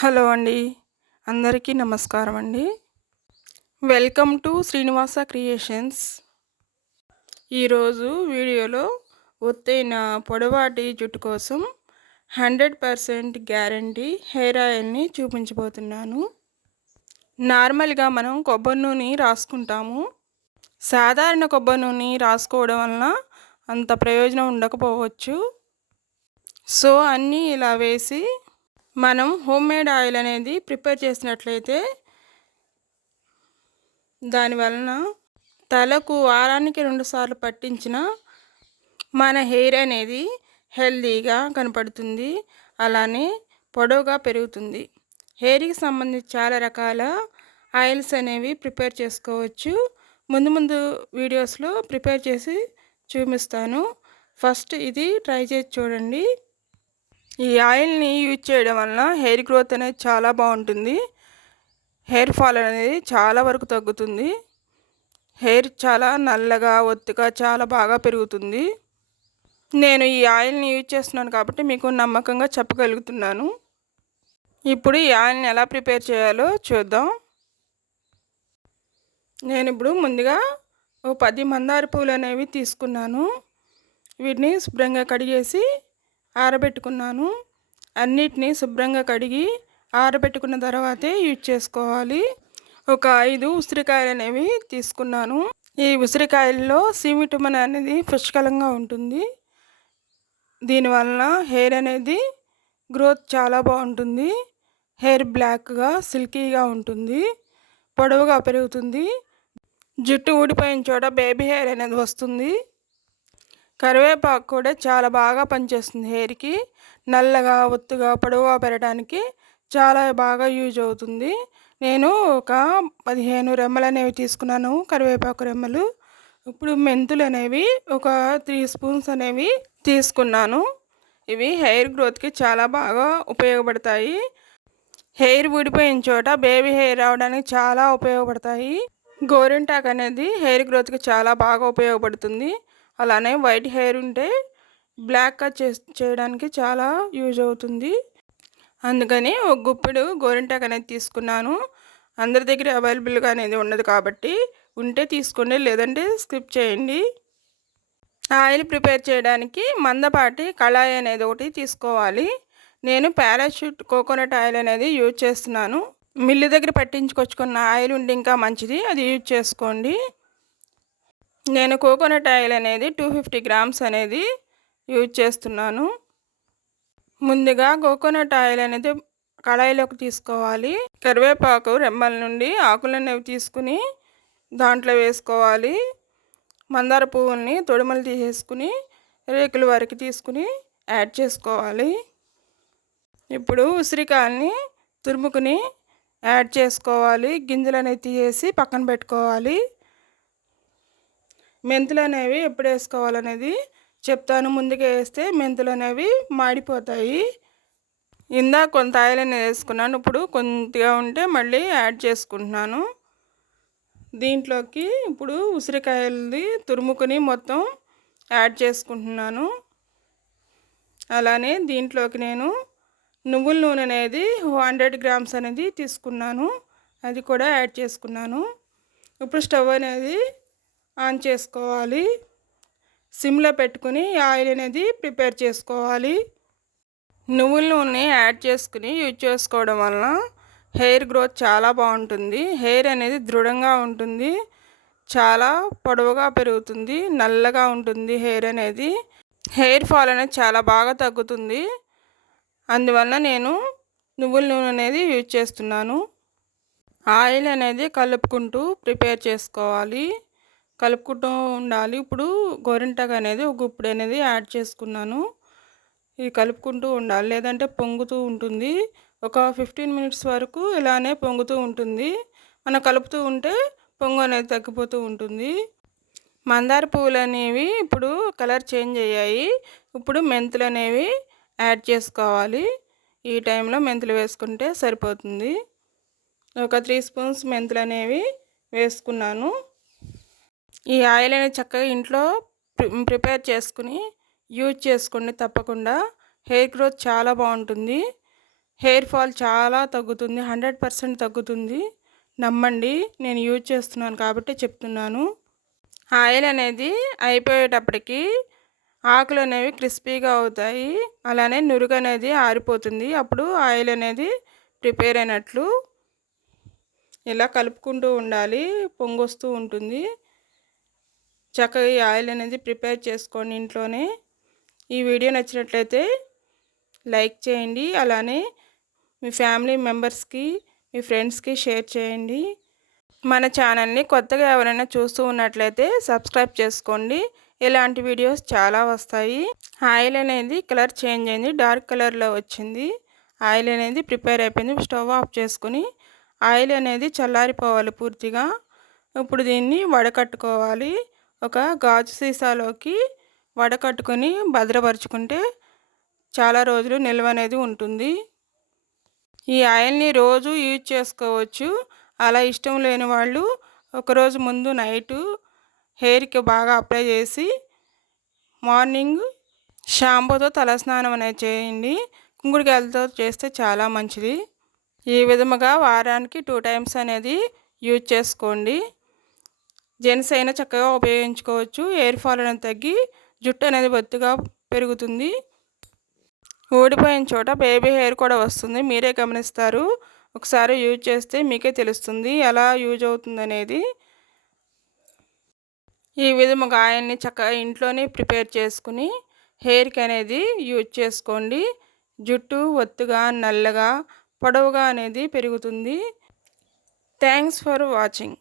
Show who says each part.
Speaker 1: Hello అండి. అందరికీ నమస్కారం అండి. Welcome to Srinivasa creations. ఈరోజు వీడియోలో ఒత్తైన పొడవాటి జుట్టు కోసం హండ్రెడ్ పర్సెంట్ గ్యారంటీ హెయిర్ ఆయిల్ని చూపించబోతున్నాను. నార్మల్గా మనం కొబ్బరి నూనె రాసుకుంటాము. సాధారణ కొబ్బరి నూనె రాసుకోవడం వలన అంత ప్రయోజనం ఉండకపోవచ్చు. సో అన్నీ ఇలా వేసి మనం హోమ్ మేడ్ ఆయిల్ అనేది ప్రిపేర్ చేసినట్లయితే దానివలన తలకు వారానికి రెండుసార్లు పట్టించిన మన హెయిర్ అనేది హెల్దీగా కనపడుతుంది. అలానే పొడవుగా పెరుగుతుంది. హెయిర్కి సంబంధించి చాలా రకాల ఆయిల్స్ అనేవి ప్రిపేర్ చేసుకోవచ్చు. ముందు ముందు వీడియోస్లో ప్రిపేర్ చేసి చూపిస్తాను. ఫస్ట్ ఇది ట్రై చేసి చూడండి. ఈ ఆయిల్ని యూజ్ చేయడం వలన హెయిర్ గ్రోత్ అనేది చాలా బాగుంటుంది. హెయిర్ ఫాల్ అనేది చాలా వరకు తగ్గుతుంది. హెయిర్ చాలా నల్లగా ఒత్తుగా చాలా బాగా పెరుగుతుంది. నేను ఈ ఆయిల్ని యూజ్ చేస్తున్నాను కాబట్టి మీకు నమ్మకంగా చెప్పగలుగుతున్నాను. ఇప్పుడు ఈ ఆయిల్ని ఎలా ప్రిపేర్ చేయాలో చూద్దాం. నేను ఇప్పుడు ముందుగా ఓ పది మందార పూలు అనేవి తీసుకున్నాను. వీటిని శుభ్రంగా కడిగేసి ఆరబెట్టుకున్నాను. అన్నిటినీ శుభ్రంగా కడిగి ఆరబెట్టుకున్న తర్వాతే యూజ్ చేసుకోవాలి. ఒక ఐదు ఉసిరికాయలు అనేవి తీసుకున్నాను. ఈ ఉసిరికాయల్లో సిమిటుమన్ అనేది పుష్కలంగా ఉంటుంది. దీనివలన హెయిర్ అనేది గ్రోత్ చాలా బాగుంటుంది. హెయిర్ బ్లాక్గా సిల్కీగా ఉంటుంది. పొడవుగా పెరుగుతుంది. జుట్టు ఊడిపోయిన చోట బేబీ హెయిర్ అనేది వస్తుంది. కరివేపాకు కూడా చాలా బాగా పనిచేస్తుంది హెయిర్కి. నల్లగా ఒత్తుగా పొడవుగా పెరగడానికి చాలా బాగా యూజ్ అవుతుంది. నేను ఒక పదిహేను రెమ్మలు అనేవి తీసుకున్నాను కరివేపాకు రెమ్మలు. ఇప్పుడు మెంతులు అనేవి ఒక త్రీ స్పూన్స్ అనేవి తీసుకున్నాను. ఇవి హెయిర్ గ్రోత్కి చాలా బాగా ఉపయోగపడతాయి. హెయిర్ ఊడిపోయిన చోట బేబీ హెయిర్ రావడానికి చాలా ఉపయోగపడతాయి. గోరింటాక్ అనేది హెయిర్ గ్రోత్కి చాలా బాగా ఉపయోగపడుతుంది. అలానే వైట్ హెయిర్ ఉంటే బ్లాక్గా చే చేయడానికి చాలా యూజ్ అవుతుంది. అందుకని ఒక గుప్పెడు గోరింటాక్ అనేది తీసుకున్నాను. అందరి దగ్గర అవైలబుల్గా అనేది ఉండదు కాబట్టి ఉంటే తీసుకోండి లేదంటే స్కిప్ చేయండి. ఆయిల్ ప్రిపేర్ చేయడానికి మందపాటి కళాయి అనేది ఒకటి తీసుకోవాలి. నేను పారాషూట్ కోకోనట్ ఆయిల్ అనేది యూజ్ చేస్తున్నాను. మిల్లు దగ్గర పట్టించుకొచ్చుకున్న ఆయిల్ ఉంటే ఇంకా మంచిది అది యూజ్ చేసుకోండి. నేను కోకోనట్ ఆయిల్ అనేది టూ ఫిఫ్టీ గ్రామ్స్ అనేది యూజ్ చేస్తున్నాను. ముందుగా కోకోనట్ ఆయిల్ అనేది కళాయిలోకి తీసుకోవాలి. కరివేపాకు రెమ్మల నుండి ఆకులనేవి తీసుకుని దాంట్లో వేసుకోవాలి. మందార పువ్వుల్ని తొడిమలు తీసేసుకుని రేకుల వరకు తీసుకుని యాడ్ చేసుకోవాలి. ఇప్పుడు ఉసిరికాయల్ని తురుముకుని యాడ్ చేసుకోవాలి. గింజలు అనేవి తీసేసి పక్కన పెట్టుకోవాలి. మెంతులు అనేవి ఎప్పుడు వేసుకోవాలనేది చెప్తాను. ముందుగా వేస్తే మెంతులు అనేవి మాడిపోతాయి. ఇందా కొంత ఆయిల్ అనేది వేసుకున్నాను. ఇప్పుడు కొద్దిగా ఉంటే మళ్ళీ యాడ్ చేసుకుంటున్నాను. దీంట్లోకి ఇప్పుడు ఉసిరికాయలది తురుముకుని మొత్తం యాడ్ చేసుకుంటున్నాను. అలానే దీంట్లోకి నేను నువ్వుల నూనె అనేది హండ్రెడ్ గ్రామ్స్ అనేది తీసుకున్నాను. అది కూడా యాడ్ చేసుకున్నాను. ఇప్పుడు స్టవ్ అనేది ఆన్ చేసుకోవాలి. సిమ్లో పెట్టుకుని ఆయిల్ అనేది ప్రిపేర్ చేసుకోవాలి. నువ్వుల నూనె యాడ్ చేసుకుని యూజ్ చేసుకోవడం వలన హెయిర్ గ్రోత్ చాలా బాగుంటుంది. హెయిర్ అనేది దృఢంగా ఉంటుంది. చాలా పొడవుగా పెరుగుతుంది. నల్లగా ఉంటుంది హెయిర్ అనేది. హెయిర్ ఫాల్ అనేది చాలా బాగా తగ్గుతుంది. అందువల్ల నేను నువ్వుల నూనె అనేది యూజ్ చేస్తున్నాను. ఆయిల్ అనేది కలుపుకుంటూ ప్రిపేర్ చేసుకోవాలి. కలుపుకుంటూ ఉండాలి. ఇప్పుడు గోరింటాకు అనేది ఒక గుప్పుడు అనేది యాడ్ చేసుకున్నాను. ఇది కలుపుకుంటూ ఉండాలి. లేదంటే పొంగుతూ ఉంటుంది. ఒక ఫిఫ్టీన్ మినిట్స్ వరకు ఇలానే పొంగుతూ ఉంటుంది. మనం కలుపుతూ ఉంటే పొంగు అనేది తగ్గిపోతూ ఉంటుంది. మందార పువ్వులు అనేవి ఇప్పుడు కలర్ చేంజ్ అయ్యాయి. ఇప్పుడు మెంతులు అనేవి యాడ్ చేసుకోవాలి. ఈ టైంలో మెంతులు వేసుకుంటే సరిపోతుంది. ఒక త్రీ స్పూన్స్ మెంతులు అనేవి వేసుకున్నాను. ఈ ఆయిల్ అనేది చక్కగా ఇంట్లో ప్రిపేర్ చేసుకుని యూజ్ చేసుకోండి తప్పకుండా. హెయిర్ గ్రోత్ చాలా బాగుంటుంది. హెయిర్ ఫాల్ చాలా తగ్గుతుంది. హండ్రెడ్ పర్సెంట్ తగ్గుతుంది. నమ్మండి నేను యూజ్ చేస్తున్నాను కాబట్టి చెప్తున్నాను. ఆయిల్ అనేది అయిపోయేటప్పటికి ఆకులు అనేవి క్రిస్పీగా అవుతాయి. అలానే నురుగు అనేది ఆరిపోతుంది. అప్పుడు ఆయిల్ అనేది ప్రిపేర్ అయినట్లు ఇలా కలుపుకుంటూ ఉండాలి. పొంగొస్తూ ఉంటుంది. చక్కగా ఈ ఆయిల్ అనేది ప్రిపేర్ చేసుకోండి ఇంట్లోనే ఈ వీడియో నచ్చినట్లయితే లైక్ చేయండి. అలానే మీ ఫ్యామిలీ మెంబర్స్కి మీ ఫ్రెండ్స్కి షేర్ చేయండి. మన ఛానల్ని కొత్తగా ఎవరైనా చూస్తూ ఉన్నట్లయితే సబ్స్క్రైబ్ చేసుకోండి. ఇలాంటి వీడియోస్ చాలా వస్తాయి. ఆయిల్ అనేది కలర్ చేంజ్ అయింది డార్క్ కలర్లో వచ్చింది. ఆయిల్ అనేది ప్రిపేర్ అయిపోయింది. స్టవ్ ఆఫ్ చేసుకుని ఆయిల్ అనేది చల్లారిపోవాలి పూర్తిగా. ఇప్పుడు దీన్ని వడకట్టుకోవాలి. ఒక గాజు సీసాలోకి వడకట్టుకొని భద్రపరుచుకుంటే చాలా రోజులు నిల్వ అనేది ఉంటుంది. ఈ ఆయిల్ని రోజు యూజ్ చేసుకోవచ్చు. అలా ఇష్టం లేని వాళ్ళు ఒకరోజు ముందు నైటు హెయిర్కి బాగా అప్లై చేసి మార్నింగ్ షాంపూతో తలస్నానం అనేది చేయండి. కుంకుడుకాయలతో చేస్తే చాలా మంచిది. ఈ విధముగా వారానికి టూ టైమ్స్ అనేది యూజ్ చేసుకోండి. జెంట్స్ అయినా చక్కగా ఉపయోగించుకోవచ్చు. ఎయిర్ ఫాల్ అనేది తగ్గి జుట్టు అనేది బొత్తుగా పెరుగుతుంది. ఊడిపోయిన చోట బేబీ హెయిర్ కూడా వస్తుంది. మీరే గమనిస్తారు. ఒకసారి యూజ్ చేస్తే మీకే తెలుస్తుంది. ఎలా యూజ్ అవుతుంది అనేది. ఈ విధముగా ఆయన్ని చక్కగా ఇంట్లోనే ప్రిపేర్ చేసుకుని హెయిర్కి అనేది యూజ్ చేసుకోండి. జుట్టు ఒత్తుగా నల్లగా పొడవుగా అనేది పెరుగుతుంది. Thanks for watching.